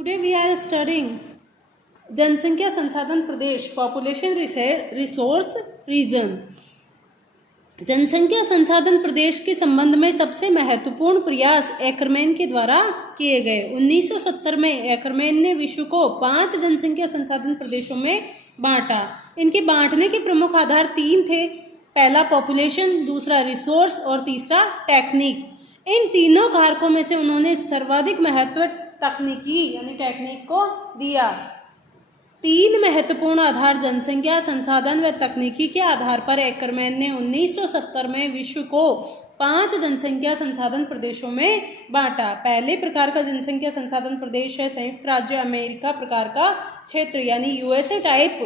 Today we are studying जनसंख्या संसाधन प्रदेश population resource reason. जनसंख्या संसाधन प्रदेश के संबंध में सबसे महत्वपूर्ण प्रयास एकरमैन के द्वारा किए गए। 1970 में एकरमैन ने विश्व को 5 जनसंख्या संसाधन प्रदेशों में बांटा। इनके बांटने के प्रमुख आधार 3 थे। पहला पॉपुलेशन, दूसरा रिसोर्स और तीसरा टेक्निक। इन तीनों कारकों में से उन्होंने सर्वाधिक महत्व तकनीकी यानी टेक्निक को दिया। 3 महत्वपूर्ण आधार जनसंख्या संसाधन व तकनीकी के आधार पर एकरमैन ने 1970 में विश्व को 5 जनसंख्या संसाधन प्रदेशों में बांटा। पहले प्रकार का जनसंख्या संसाधन प्रदेश है संयुक्त राज्य अमेरिका प्रकार का क्षेत्र यानी USA type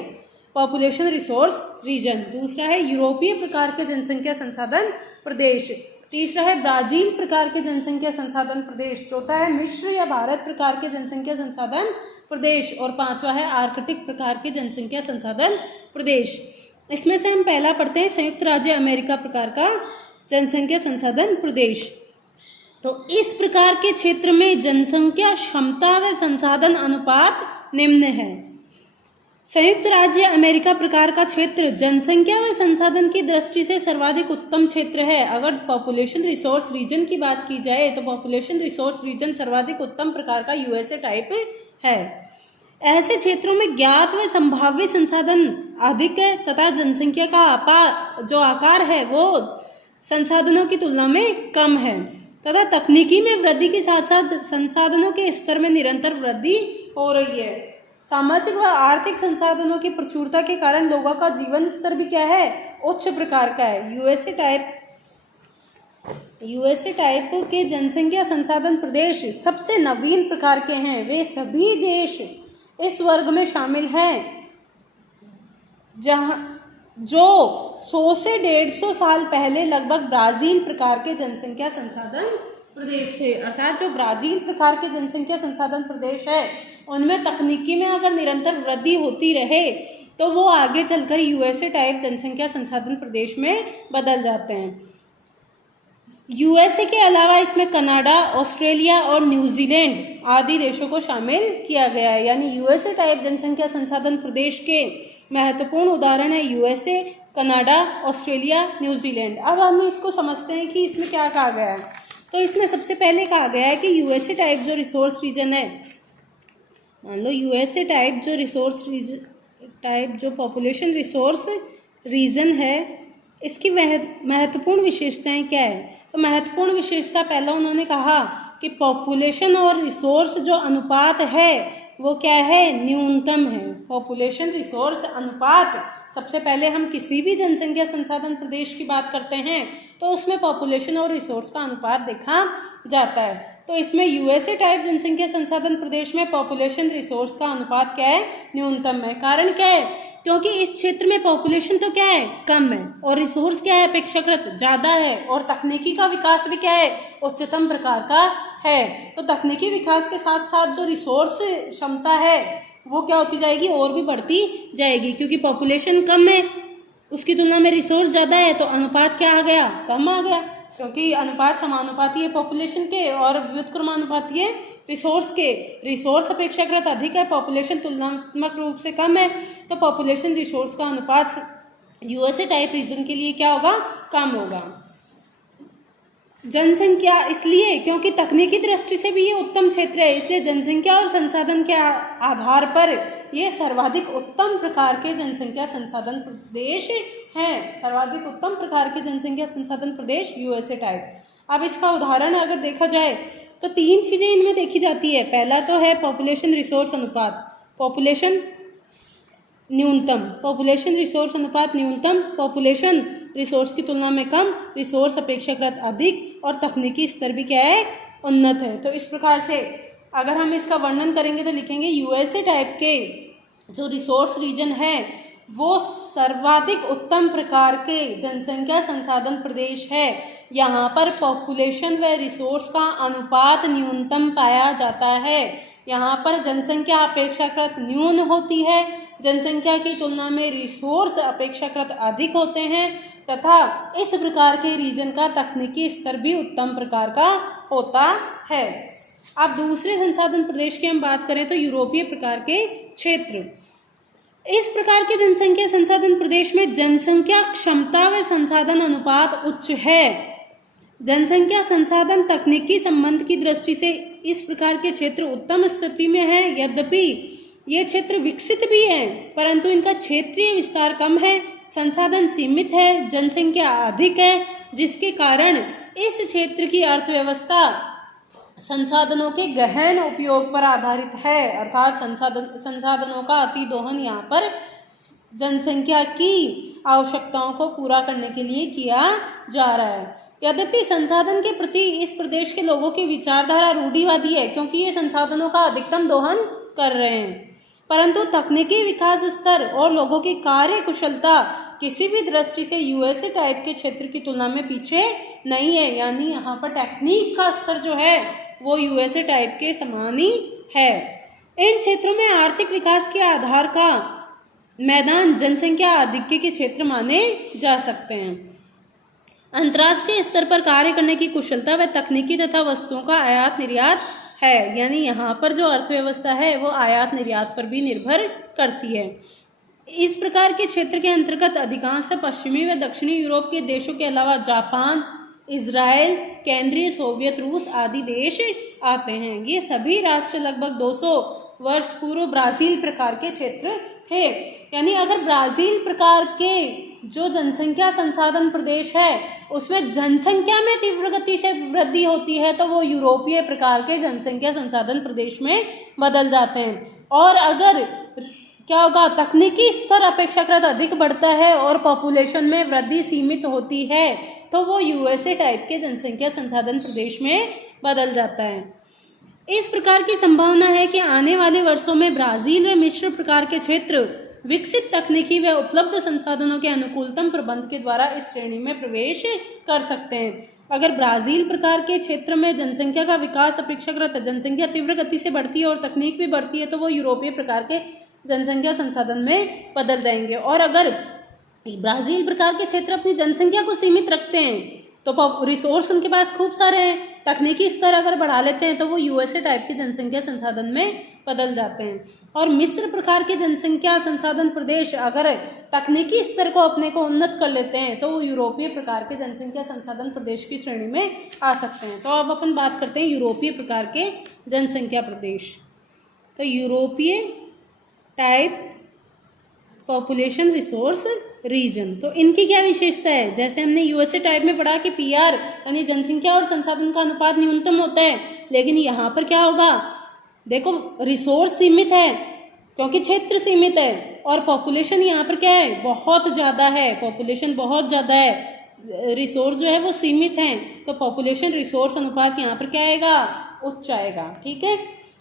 population resource region. दूसरा है यूरोपीय प्रकार के जनसंख्या संसाधन प्रदेश। तीसरा है ब्राजील प्रकार के जनसंख्या संसाधन प्रदेश। चौथा है मिस्र या भारत प्रकार के जनसंख्या संसाधन प्रदेश और पांचवा है आर्कटिक प्रकार के जनसंख्या संसाधन प्रदेश। इसमें से हम पहला पढ़ते हैं संयुक्त राज्य अमेरिका प्रकार का जनसंख्या संसाधन प्रदेश। तो इस प्रकार के क्षेत्र में जनसंख्या क्षमता व संसाधन अनुपात निम्न है। संयुक्त राज्य अमेरिका प्रकार का क्षेत्र जनसंख्या व संसाधन की दृष्टि से सर्वाधिक उत्तम क्षेत्र है। अगर पॉपुलेशन रिसोर्स रीजन की बात की जाए तो पॉपुलेशन रिसोर्स रीजन सर्वाधिक उत्तम प्रकार का यूएसए टाइप है। ऐसे क्षेत्रों में ज्ञात व संभाव्य संसाधन अधिक है तथा जनसंख्या का जो आकार है वो संसाधनों की तुलना में कम है तथा तकनीकी में वृद्धि के साथ साथ संसाधनों के स्तर में निरंतर वृद्धि हो रही है। सामाजिक व आर्थिक संसाधनों की प्रचुरता के कारण लोगों का जीवन स्तर भी क्या है, उच्च प्रकार का है। यूएसए टाइप के जनसंख्या संसाधन प्रदेश सबसे नवीन प्रकार के हैं। वे सभी देश इस वर्ग में शामिल हैं जहां जो 100 से 150 साल पहले लगभग ब्राजील प्रकार के जनसंख्या संसाधन प्रदेश थे। अर्थात जो ब्राजील प्रकार के जनसंख्या संसाधन प्रदेश है उनमें तकनीकी में अगर निरंतर वृद्धि होती रहे तो वो आगे चलकर यूएसए टाइप जनसंख्या संसाधन प्रदेश में बदल जाते हैं। यूएसए के अलावा इसमें कनाडा, ऑस्ट्रेलिया और न्यूजीलैंड आदि देशों को शामिल किया गया है। यानी यूएसए टाइप जनसंख्या संसाधन प्रदेश के महत्वपूर्ण उदाहरण है यूएसए, कनाडा, ऑस्ट्रेलिया, न्यूजीलैंड। अब हम इसको समझते हैं कि इसमें क्या कहा गया है। तो इसमें सबसे पहले कहा गया है कि यूएसए टाइप जो रिसोर्स रीजन है, मान लो यूएसए टाइप जो रिसोर्स टाइप जो पॉपुलेशन रिसोर्स रीजन है इसकी महत्वपूर्ण विशेषताएं क्या है। तो महत्वपूर्ण विशेषता पहला उन्होंने कहा कि पॉपुलेशन और रिसोर्स जो अनुपात है वो क्या है, न्यूनतम है। पॉपुलेशन रिसोर्स अनुपात, सबसे पहले हम किसी भी जनसंख्या संसाधन प्रदेश की बात करते हैं तो उसमें पॉपुलेशन और रिसोर्स का अनुपात देखा जाता है। तो इसमें यूएसए टाइप जनसंख्या संसाधन प्रदेश में पॉपुलेशन रिसोर्स का अनुपात क्या है, न्यूनतम है। कारण क्या है, क्योंकि इस क्षेत्र में पॉपुलेशन तो क्या है, कम है और रिसोर्स क्या है, अपेक्षाकृत ज़्यादा है और तकनीकी का विकास भी क्या है, उच्चतम प्रकार का है। तो तकनीकी विकास के साथ साथ जो रिसोर्स क्षमता है वो क्या होती जाएगी, और भी बढ़ती जाएगी। क्योंकि पॉपुलेशन कम है उसकी तुलना में रिसोर्स ज़्यादा है तो अनुपात क्या आ गया, कम आ गया। क्योंकि अनुपात समानुपाती है पॉपुलेशन के और व्युत्क्रमानुपाती है रिसोर्स के। रिसोर्स अपेक्षाकृत अधिक है, पॉपुलेशन तुलनात्मक रूप से कम है, तो पॉपुलेशन रिसोर्स का अनुपात यूएसए टाइप रीजन के लिए क्या होगा, कम होगा। जनसंख्या इसलिए क्योंकि तकनीकी दृष्टि से भी ये उत्तम क्षेत्र है, इसलिए जनसंख्या और संसाधन के आधार पर ये सर्वाधिक उत्तम प्रकार के जनसंख्या संसाधन प्रदेश हैं। सर्वाधिक उत्तम प्रकार के जनसंख्या संसाधन प्रदेश यूएसए टाइप। अब इसका उदाहरण अगर देखा जाए तो 3 चीज़ें इनमें देखी जाती है। पहला तो है पॉपुलेशन रिसोर्स अनुपात, पॉपुलेशन न्यूनतम, पॉपुलेशन रिसोर्स अनुपात न्यूनतम, पॉपुलेशन रिसोर्स की तुलना में कम, रिसोर्स अपेक्षाकृत अधिक और तकनीकी स्तर भी क्या है, उन्नत है। तो इस प्रकार से अगर हम इसका वर्णन करेंगे तो लिखेंगे यूएसए टाइप के जो रिसोर्स रीजन है वो सर्वाधिक उत्तम प्रकार के जनसंख्या संसाधन प्रदेश है। यहाँ पर पॉपुलेशन व रिसोर्स का अनुपात न्यूनतम पाया जाता है। यहाँ पर जनसंख्या अपेक्षाकृत न्यून होती है, जनसंख्या की तुलना में रिसोर्स अपेक्षाकृत अधिक होते हैं तथा इस प्रकार के रीजन का तकनीकी स्तर भी उत्तम प्रकार का होता है। अब दूसरे संसाधन प्रदेश की हम बात करें तो यूरोपीय प्रकार के क्षेत्र। इस प्रकार के जनसंख्या संसाधन प्रदेश में जनसंख्या क्षमता व संसाधन अनुपात उच्च है। जनसंख्या संसाधन तकनीकी संबंध की दृष्टि से इस प्रकार के क्षेत्र उत्तम स्थिति में है। यद्यपि ये क्षेत्र विकसित भी है, परंतु इनका क्षेत्रीय विस्तार कम है, संसाधन सीमित है, जनसंख्या अधिक है, जिसके कारण इस क्षेत्र की अर्थव्यवस्था संसाधनों के गहन उपयोग पर आधारित है। अर्थात संसाधनों का अतिदोहन यहाँ पर जनसंख्या की आवश्यकताओं को पूरा करने के लिए किया जा रहा है। यद्यपि संसाधन के प्रति इस प्रदेश के लोगों की विचारधारा रूढ़िवादी है, क्योंकि ये संसाधनों का अधिकतम दोहन कर रहे हैं, परंतु तकनीकी विकास स्तर और लोगों की कार्य कुशलता किसी भी दृष्टि से यूएसए टाइप के क्षेत्र की तुलना में पीछे नहीं है। यानी यहाँ पर टेक्निक का स्तर जो है वो यूएसए टाइप के समान ही है। इन क्षेत्रों में आर्थिक विकास के आधार का मैदान जनसंख्या आधिक्य के क्षेत्र माने जा सकते हैं। अंतर्राष्ट्रीय स्तर पर कार्य करने की कुशलता व तकनीकी तथा वस्तुओं का आयात निर्यात है। यानी यहाँ पर जो अर्थव्यवस्था है वो आयात निर्यात पर भी निर्भर करती है। इस प्रकार के क्षेत्र के अंतर्गत अधिकांश पश्चिमी व दक्षिणी यूरोप के देशों के अलावा जापान, इजराइल, केंद्रीय सोवियत रूस आदि देश आते हैं। ये सभी राष्ट्र लगभग 200 वर्ष पूर्व ब्राजील प्रकार के क्षेत्र थे। यानी अगर ब्राजील प्रकार के जो जनसंख्या संसाधन प्रदेश है उसमें जनसंख्या में तीव्र गति से वृद्धि होती है, तो वो यूरोपीय प्रकार के जनसंख्या संसाधन प्रदेश में बदल जाते हैं। और अगर क्या होगा, तकनीकी स्तर अपेक्षाकृत अधिक बढ़ता है और पॉपुलेशन में वृद्धि सीमित होती है, तो वो यूएसए टाइप के जनसंख्या संसाधन प्रदेश में बदल जाता है। इस प्रकार की संभावना है कि आने वाले वर्षों में ब्राजील व मिस्र प्रकार के क्षेत्र विकसित तकनीकी व उपलब्ध संसाधनों के अनुकूलतम प्रबंध के द्वारा इस श्रेणी में प्रवेश कर सकते हैं। अगर ब्राजील प्रकार के क्षेत्र में जनसंख्या का विकास अपेक्षाकृत जनसंख्या तीव्र गति से बढ़ती है और तकनीक भी बढ़ती है, तो वो यूरोपीय प्रकार के जनसंख्या संसाधन में बदल जाएंगे। और अगर ब्राजील प्रकार के क्षेत्र अपनी जनसंख्या को सीमित रखते हैं तो रिसोर्स उनके पास खूब सारे हैं, तकनीकी स्तर अगर बढ़ा लेते हैं तो वो यूएसए टाइप के जनसंख्या संसाधन में बदल जाते हैं। और मिस्र प्रकार के जनसंख्या संसाधन प्रदेश अगर तकनीकी स्तर को अपने को उन्नत कर लेते हैं तो वो यूरोपीय प्रकार के जनसंख्या संसाधन प्रदेश की श्रेणी में आ सकते हैं। तो अब अपन बात करते हैं यूरोपीय प्रकार के जनसंख्या प्रदेश। तो यूरोपीय टाइप पॉपुलेशन रिसोर्स रीजन, तो इनकी क्या विशेषता है? जैसे हमने यूएसए टाइप में पढ़ा कि पीआर यानी जनसंख्या और संसाधन का अनुपात न्यूनतम होता है, लेकिन यहाँ पर क्या होगा, देखो रिसोर्स सीमित है क्योंकि क्षेत्र सीमित है, और पॉपुलेशन यहाँ पर क्या है, बहुत ज़्यादा है, पॉपुलेशन बहुत ज़्यादा है, रिसोर्स जो है वो सीमित हैं, तो पॉपुलेशन रिसोर्स अनुपात यहाँ पर क्या आएगा, उच्च आएगा। ठीक है,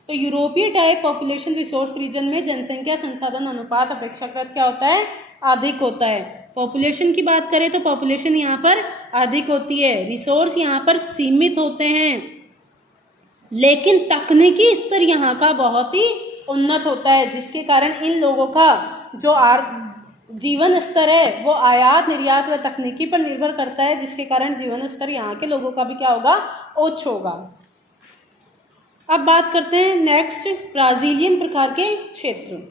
तो यूरोपीय टाइप पॉपुलेशन रिसोर्स रीजन में जनसंख्या संसाधन अनुपात अपेक्षाकृत क्या होता है, अधिक होता है। पॉपुलेशन की बात करें तो पॉपुलेशन यहाँ पर अधिक होती है, रिसोर्स यहाँ पर सीमित होते हैं, लेकिन तकनीकी स्तर यहाँ का बहुत ही उन्नत होता है, जिसके कारण इन लोगों का जो जीवन स्तर है वो आयात निर्यात व तकनीकी पर निर्भर करता है, जिसके कारण जीवन स्तर यहाँ के लोगों का भी क्या होगा, उच्च होगा। अब बात करते हैं नेक्स्ट ब्राजीलियन प्रकार के क्षेत्र।